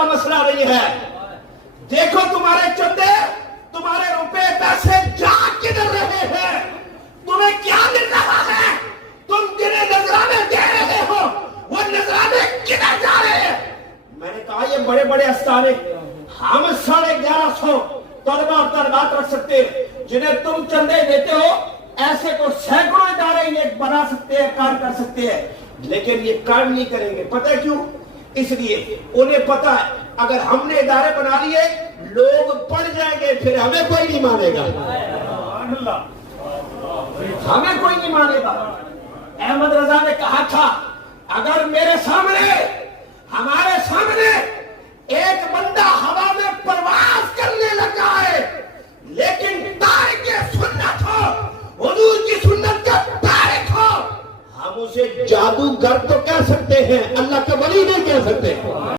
का मसला नहीं है। देखो तुम्हारे चंदे, तुम्हारे रुपए पैसे जा किधर रहे हैं, तुम्हें क्या मिल रहा है, तुम जिन्हें नजराने दे रहे हो वो नजराने किधर जा रहे हैं। मैंने कहा ये बड़े बड़े अस्ताने हम 1150 तलबात रख सकते हैं, जिन्हें तुम चंदे देते हो ऐसे को सैकड़ों इदारे ये बना सकते हैं, कार्य कर सकते हैं, लेकिन ये कार्य नहीं करेंगे। पता है क्यों? इसलिए उन्हें पता है अगर हमने इदारे बना लिए लोग पढ़ जाएंगे, फिर हमें कोई नहीं मानेगा, हमें कोई नहीं मानेगा। अहमद रजा ने कहा था अगर मेरे सामने, हमारे सामने एक बंदा हवा में प्रवास करने लगा है लेकिन तारिक सुन्नत हो, हुजूर की सुन्नत का तारिक हो, हम उसे जादूगर तो कह सकते हैं, अल्लाह का वली नहीं कह सकते।